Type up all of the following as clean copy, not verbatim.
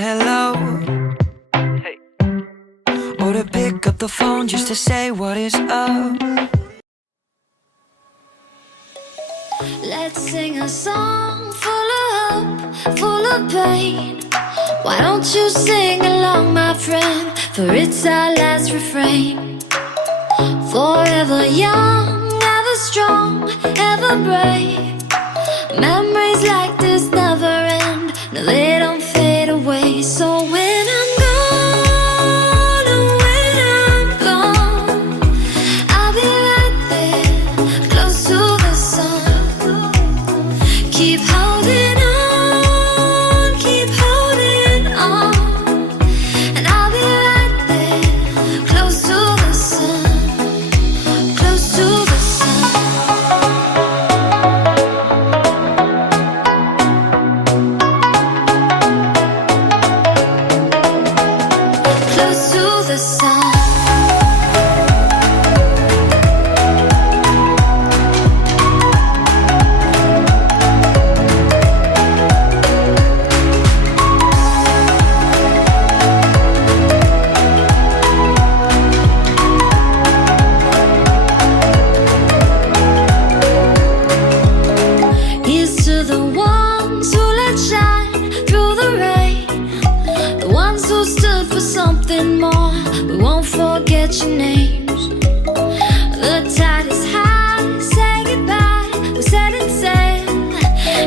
Hello. Hey. Or to pick up the phone just to say what is up. Let's sing a song full of hope, full of pain. Why don't you sing along, my friend? For it's our last refrain. Forever young, ever strong, ever brave. Memories like this never end. No, they don't fade away. So when I'm gone, oh, when I'm gone, I'll be right there, close to the sun. Keep holding on, keep holding on. And I'll be right there, close to the sun, close to the sun. Close to the sun. Here's to the ones who let shine through the rain, the ones who stood for something more. We won't forget your names. The tide is high, say goodbye, we're setting sail.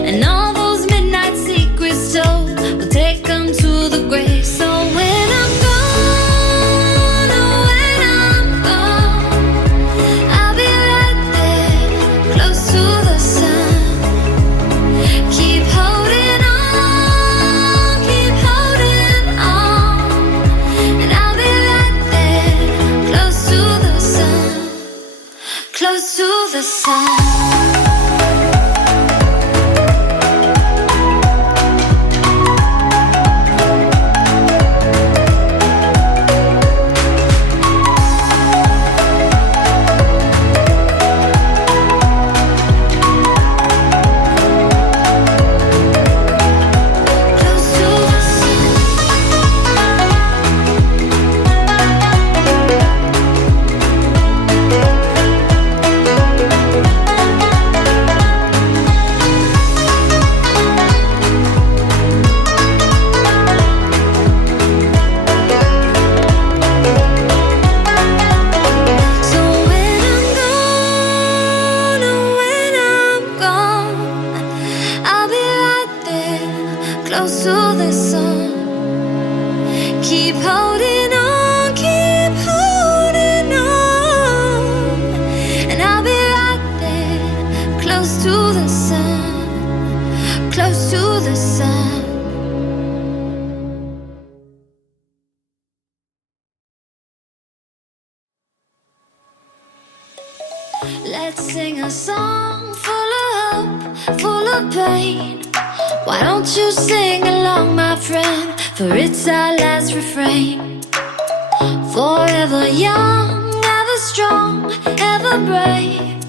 And all those midnight secrets told, we'll take them to the grave. So when I'm gone, oh, when I'm gone, I'll be right there, close to the sun. Keep holding on, keep holding on. And I'll be right there, close to the sun, close to the sun. Close to the sun. So when I'm gone, oh, when I'm gone, I'll be right there, close to the sun. Keep holding on, keep holding on. And I'll be right there, close to the sun, close to the sun. Let's sing a song full of hope, full of pain. Why don't you sing along, my friend? For it's our last refrain. Forever young, ever strong, ever brave.